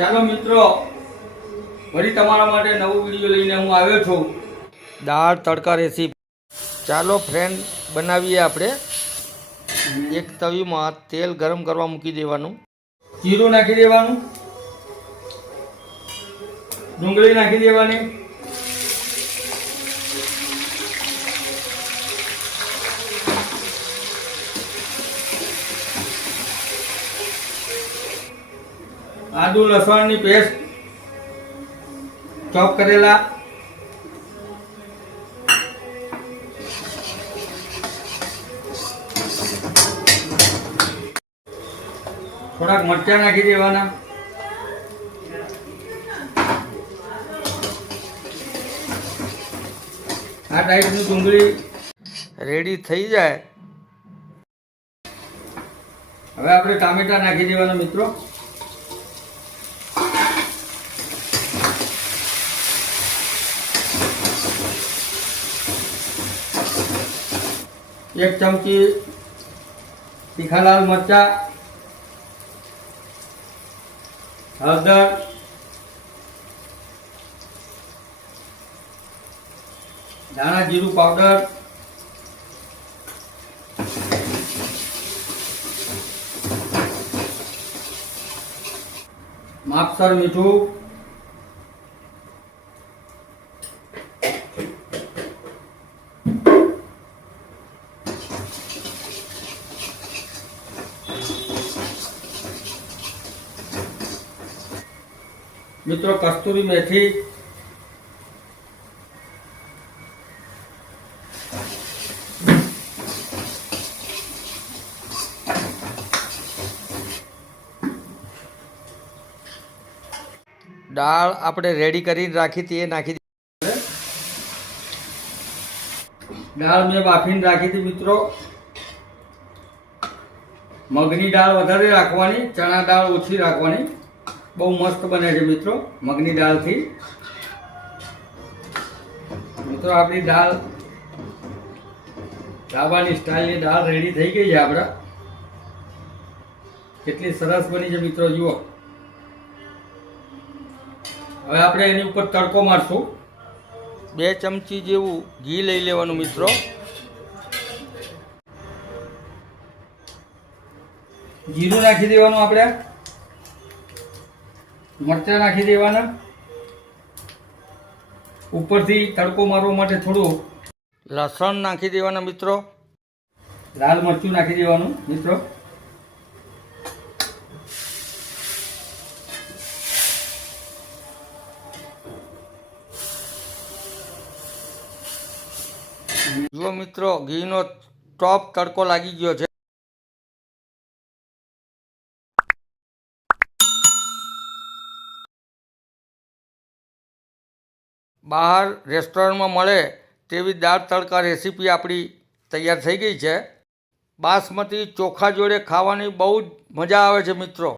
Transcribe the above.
ચાલો મિત્રો ફરી તમારા માટે નવો વીડિયો લઈને હું આવ્યો છું. દાળ તડકા રેસીપી ચાલો ફ્રેન્ડ બનાવીએ આપણે. એક તવીમાં તેલ ગરમ કરવા મૂકી દેવાનું. જીરું નાખી દેવાનું. ડુંગળી નાખી દેવાની. આદુ લસણની પેસ્ટ ચોપ કરેલા. થોડાક મરચાં નાખી દેવાના. આ ટાઈપની ડુંગળી રેડી થઈ જાય. હવે આપણે ટામેટા નાખી દેવાના મિત્રો. એક ચમચી તીખા લાલ મરચા હળદર ધાણા જીરું પાવડર માપસર મીઠું મિત્રો કસ્તુરી મેથી. દાળ આપણે રેડી કરીને રાખી હતી એ નાખી દાળ મેં બાફીને રાખી હતી મિત્રો. મગની દાળ વધારે રાખવાની ચણા દાળ ઓછી રાખવાની. બહુ મસ્ત બને છે મિત્રો, મગની દાળથી. મિત્રો, આપણી દાળ ધાબાની સ્ટાઇલની દાળ રેડી થઈ ગઈ છે આપણા. કેટલી સરસ બની છે મિત્રો, જુઓ. હવે આપણે એની ઉપર તડકો મારશું. બે ચમચી જેવું ઘી લઈ લેવાનું મિત્રો. જીરું નાખી દેવાનું આપણે. મરચાં નાખી દેવાના. ઉપરથી તડકો મારવા માટે થોડું લસણ નાખી દેવાના મિત્રો. લાલ મરચું નાખી દેવાનું મિત્રો. જુઓ મિત્રો, ઘીનો ટોપ તડકો લાગી ગયો છે. બહાર રેસ્ટોરન્ટમાં મળે તેવી દાળ તડકા રેસીપી આપણી તૈયાર થઈ ગઈ છે. બાસમતી ચોખા જોડે ખાવાની બહુ જ મજા આવે છે મિત્રો.